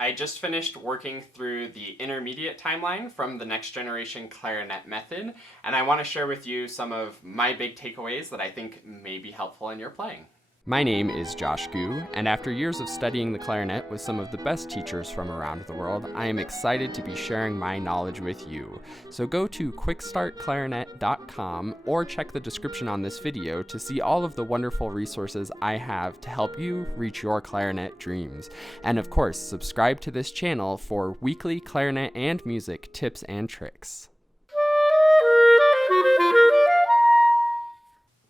I just finished working through the intermediate timeline from the next generation clarinet method, and I want to share with you some of my big takeaways that I think may be helpful in your playing. My name is Josh Gu, and after years of studying the clarinet with some of the best teachers from around the world, I am excited to be sharing my knowledge with you. So go to QuickStartClarinet.com or check the description on this video to see all of the wonderful resources I have to help you reach your clarinet dreams. And of course, subscribe to this channel for weekly clarinet and music tips and tricks.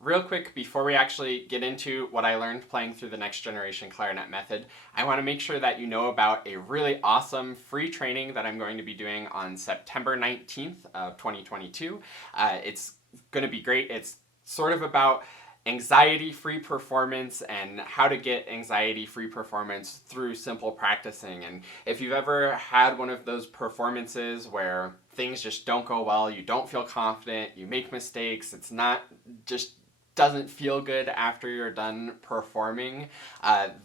Real quick, before we actually get into what I learned playing through the next generation clarinet method, I want to make sure that you know about a really awesome free training that I'm going to be doing on September 19th of 2022. It's going to be great. It's sort of about anxiety-free performance and how to get anxiety-free performance through simple practicing. And if you've ever had one of those performances where things just don't go well, you don't feel confident, you make mistakes, it's not just doesn't feel good after you're done performing,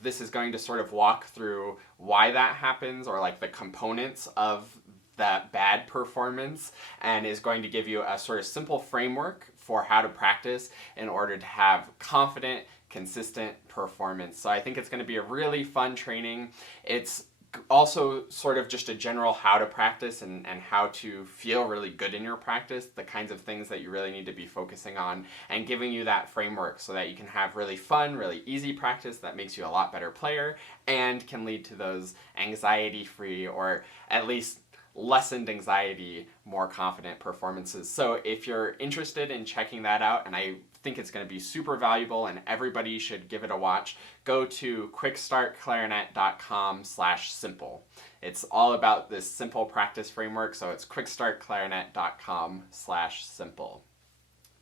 this is going to sort of walk through why that happens, or like the components of that bad performance, and is going to give you a sort of simple framework for how to practice in order to have confident, consistent performance. So I think it's going to be a really fun training. It's also sort of just a general how to practice and how to feel really good in your practice, the kinds of things that you really need to be focusing on, and giving you that framework so that you can have really fun, really easy practice that makes you a lot better player and can lead to those anxiety-free, or at least lessened anxiety, more confident performances. So if you're interested in checking that out, and I think it's going to be super valuable and everybody should give it a watch, go to quickstartclarinet.com/simple. It's all about this simple practice framework, so it's quickstartclarinet.com/simple.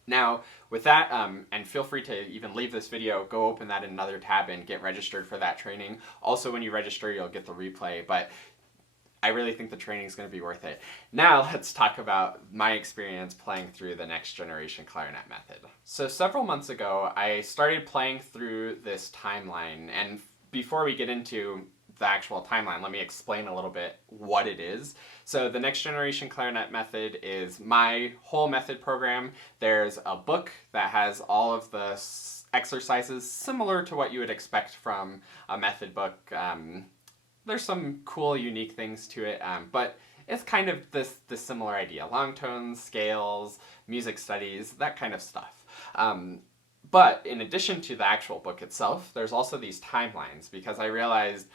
Now, with that, and feel free to even leave this video, go open that in another tab and get registered for that training. Also, when you register, you'll get the replay, but I really think the training is going to be worth it. Now let's talk about my experience playing through the next generation clarinet method. So several months ago, I started playing through this timeline, and before we get into the actual timeline, let me explain a little bit what it is. So the next generation clarinet method is my whole method program. There's a book that has all of the exercises similar to what you would expect from a method book. There's some cool, unique things to it, but it's kind of this similar idea. Long tones, scales, music studies, that kind of stuff. But in addition to the actual book itself, there's also these timelines, because I realized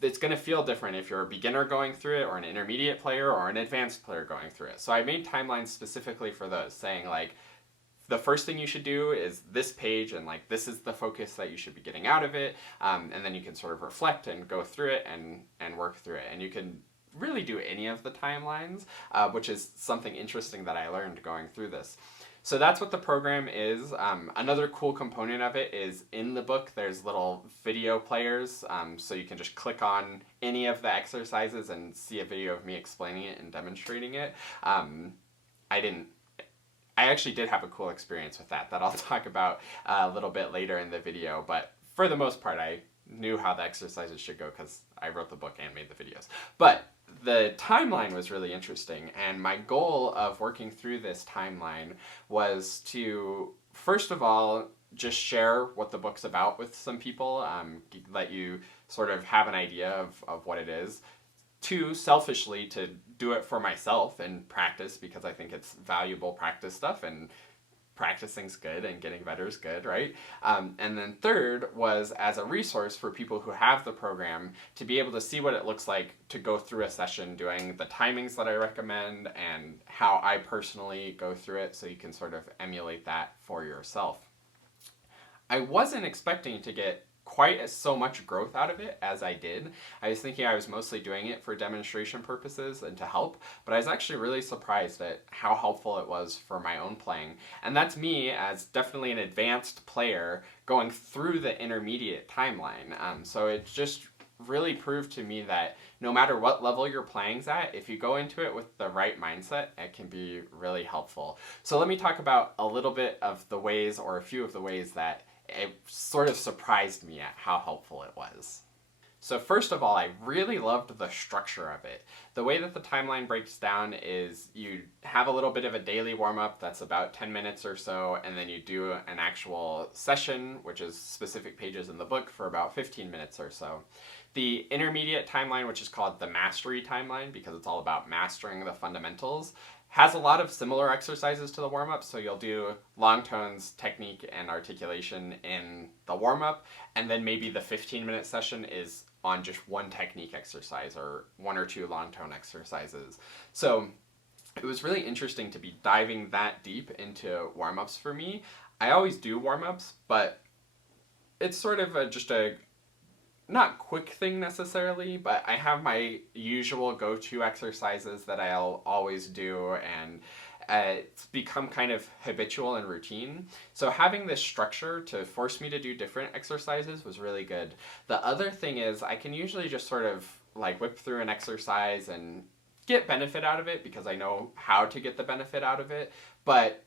it's going to feel different if you're a beginner going through it, or an intermediate player, or an advanced player going through it. So I made timelines specifically for those, saying like, the first thing you should do is this page, and like this is the focus that you should be getting out of it, and then you can sort of reflect and go through it and work through it. And you can really do any of the timelines, which is something interesting that I learned going through this. So that's what the program is. Another cool component of it is in the book there's little video players, so you can just click on any of the exercises and see a video of me explaining it and demonstrating it. I actually did have a cool experience with that I'll talk about a little bit later in the video, but for the most part I knew how the exercises should go because I wrote the book and made the videos. But the timeline was really interesting, and my goal of working through this timeline was to, first of all, just share what the book's about with some people, let you sort of have an idea of what it is. Two, selfishly, to do it for myself and practice, because I think it's valuable practice stuff, and practicing's good and getting better is good, right? And then third was as a resource for people who have the program to be able to see what it looks like to go through a session doing the timings that I recommend and how I personally go through it, so you can sort of emulate that for yourself. I wasn't expecting to get quite so much growth out of it as I did. I was thinking I was mostly doing it for demonstration purposes and to help, but I was actually really surprised at how helpful it was for my own playing. And that's me, as definitely an advanced player, going through the intermediate timeline. So it just really proved to me that no matter what level your playing's at, if you go into it with the right mindset, it can be really helpful. So let me talk about a little bit of the ways, or a few of the ways, that it sort of surprised me at how helpful it was. So first of all, I really loved the structure of it. The way that the timeline breaks down is you have a little bit of a daily warm-up that's about 10 minutes or so, and then you do an actual session, which is specific pages in the book, for about 15 minutes or so. The intermediate timeline, which is called the mastery timeline because it's all about mastering the fundamentals, has a lot of similar exercises to the warm-up. So you'll do long tones, technique, and articulation in the warm-up, and then maybe the 15-minute session is on just one technique exercise or one or two long tone exercises. So it was really interesting to be diving that deep into warm-ups for me. I always do warm-ups, but it's sort of just a not quick thing necessarily, but I have my usual go-to exercises that I'll always do, and it's become kind of habitual and routine. So having this structure to force me to do different exercises was really good. The other thing is I can usually just sort of like whip through an exercise and get benefit out of it because I know how to get the benefit out of it, but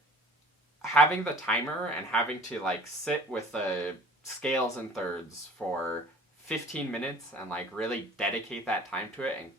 having the timer and having to like sit with the scales and thirds for 15 minutes and like really dedicate that time to it and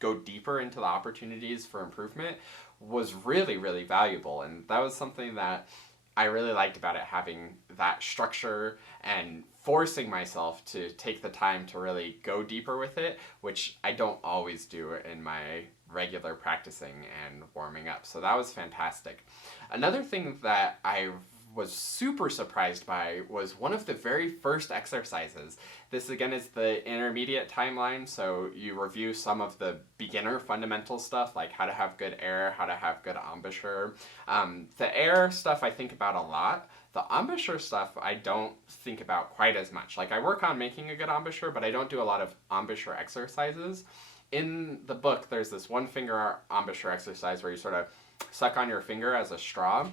go deeper into the opportunities for improvement was really, really valuable. And that was something that I really liked about it, having that structure and forcing myself to take the time to really go deeper with it, which I don't always do in my regular practicing and warming up. So that was fantastic. Another thing that I was super surprised by was one of the very first exercises. This again is the intermediate timeline, so you review some of the beginner fundamental stuff like how to have good air, how to have good embouchure. The air stuff I think about a lot. The embouchure stuff I don't think about quite as much. Like I work on making a good embouchure, but I don't do a lot of embouchure exercises. In the book there's this one finger embouchure exercise where you sort of suck on your finger as a straw.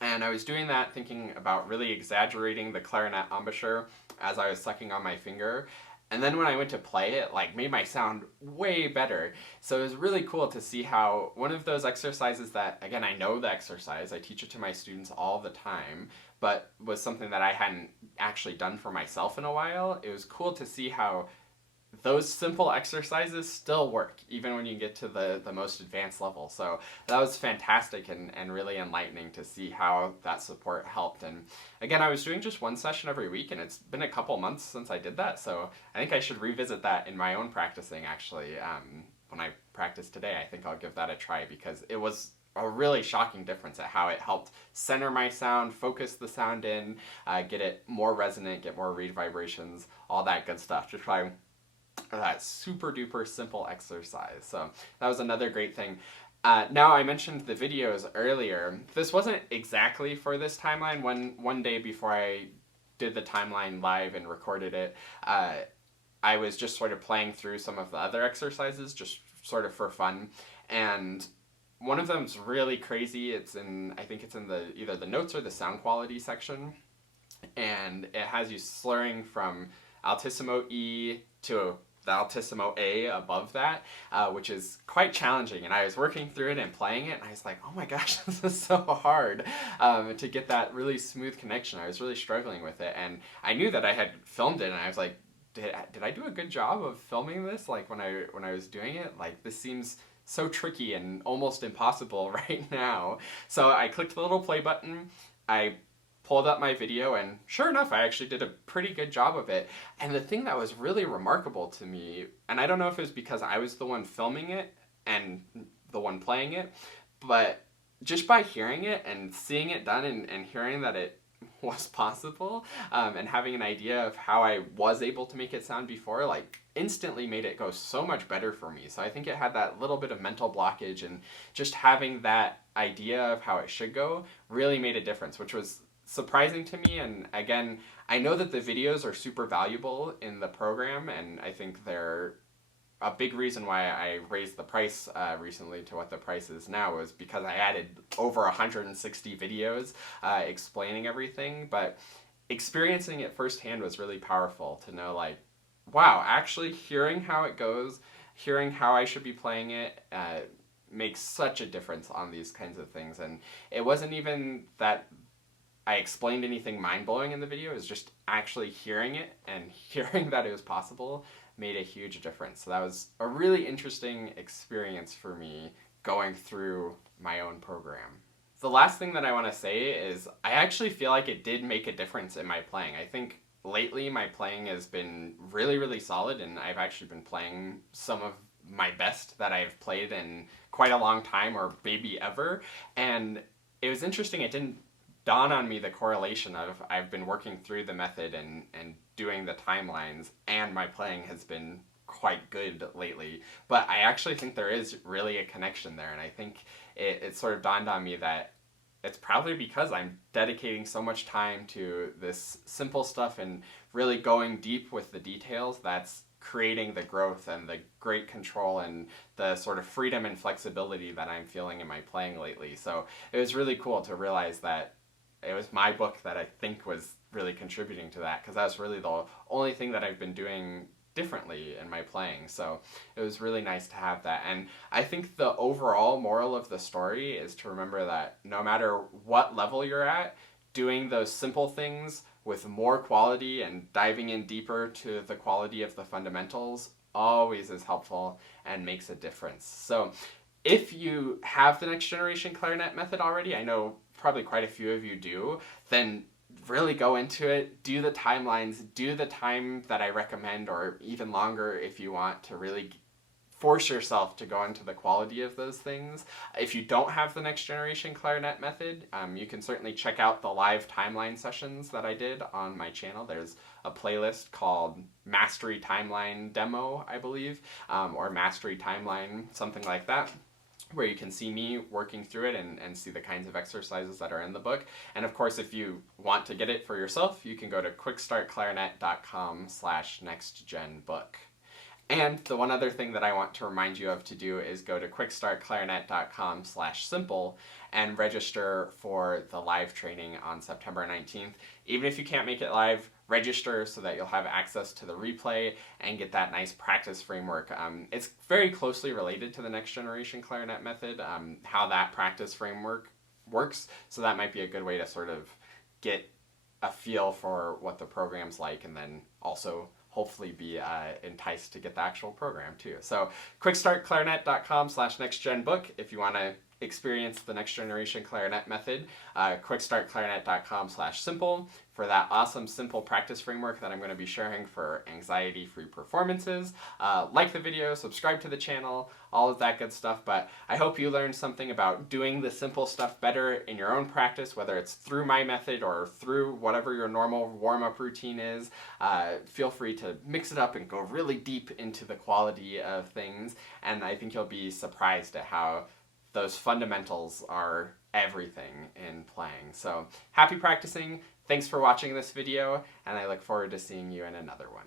And I was doing that thinking about really exaggerating the clarinet embouchure as I was sucking on my finger. And then when I went to play it, like made my sound way better. So it was really cool to see how one of those exercises that, again, I know the exercise, I teach it to my students all the time, but was something that I hadn't actually done for myself in a while. It was cool to see how those simple exercises still work, even when you get to the most advanced level. So that was fantastic and really enlightening to see how that support helped. And again, I was doing just one session every week, and it's been a couple months since I did that. So I think I should revisit that in my own practicing, actually. When I practice today, I think I'll give that a try because it was a really shocking difference at how it helped center my sound, focus the sound in, get it more resonant, get more reed vibrations, all that good stuff. Just try that super duper simple exercise. So that was another great thing. Now I mentioned the videos earlier. This wasn't exactly for this timeline. One day before I did the timeline live and recorded it, I was just sort of playing through some of the other exercises just sort of for fun. And one of them's really crazy. I think it's in either the notes or the sound quality section. And it has you slurring from altissimo E to the altissimo A above that, which is quite challenging. And I was working through it and playing it, and I was like, oh my gosh, this is so hard to get that really smooth connection. I was really struggling with it, and I knew that I had filmed it, and I was like, did I do a good job of filming this? Like when I was doing it, like this seems so tricky and almost impossible right now. So I clicked the little play button. I pulled up my video, and sure enough, I actually did a pretty good job of it. And the thing that was really remarkable to me, and I don't know if it was because I was the one filming it and the one playing it, but just by hearing it and seeing it done and hearing that it was possible, and having an idea of how I was able to make it sound before, like instantly made it go so much better for me. So I think it had that little bit of mental blockage, and just having that idea of how it should go really made a difference, which was surprising to me. And again, I know that the videos are super valuable in the program, and I think they're a big reason why I raised the price recently to what the price is now, was because I added over 160 videos explaining everything. But experiencing it firsthand was really powerful to know, like, wow, actually hearing how it goes, hearing how I should be playing it, makes such a difference on these kinds of things. And it wasn't even that I explained anything mind-blowing in the video. It was just actually hearing it and hearing that it was possible made a huge difference. So that was a really interesting experience for me going through my own program. The last thing that I want to say is I actually feel like it did make a difference in my playing. I think lately my playing has been really, really solid, and I've actually been playing some of my best that I've played in quite a long time, or maybe ever. And it was interesting, it didn't dawn on me the correlation of I've been working through the method and doing the timelines, and my playing has been quite good lately. But I actually think there is really a connection there, and I think it sort of dawned on me that it's probably because I'm dedicating so much time to this simple stuff and really going deep with the details that's creating the growth and the great control and the sort of freedom and flexibility that I'm feeling in my playing lately. So it was really cool to realize that it was my book that I think was really contributing to that, because that's really the only thing that I've been doing differently in my playing. So it was really nice to have that. And I think the overall moral of the story is to remember that no matter what level you're at, doing those simple things with more quality and diving in deeper to the quality of the fundamentals always is helpful and makes a difference. So if you have the next generation clarinet method already, I know probably quite a few of you do, then really go into it, do the timelines, do the time that I recommend, or even longer if you want to really force yourself to go into the quality of those things. If you don't have the next generation clarinet method, you can certainly check out the live timeline sessions that I did on my channel. There's a playlist called Mastery Timeline Demo, I believe, or Mastery Timeline, something like that, where you can see me working through it and see the kinds of exercises that are in the book. And of course, if you want to get it for yourself, you can go to quickstartclarinet.com/nextgenbook. And the one other thing that I want to remind you of to do is go to quickstartclarinet.com/simple and register for the live training on September 19th. Even if you can't make it live, register so that you'll have access to the replay and get that nice practice framework. It's very closely related to the next generation clarinet method, how that practice framework works. So that might be a good way to sort of get a feel for what the program's like, and then also hopefully be enticed to get the actual program too. So quickstartclarinet.com/nextgenbook if you want to experience the next generation clarinet method. Quickstartclarinet.com/simple for that awesome simple practice framework that I'm going to be sharing for anxiety-free performances. Like the video, subscribe to the channel, all of that good stuff. But I hope you learned something about doing the simple stuff better in your own practice, whether it's through my method or through whatever your normal warm-up routine is. Feel free to mix it up and go really deep into the quality of things, and I think you'll be surprised at how those fundamentals are everything in playing. So happy practicing, thanks for watching this video, and I look forward to seeing you in another one.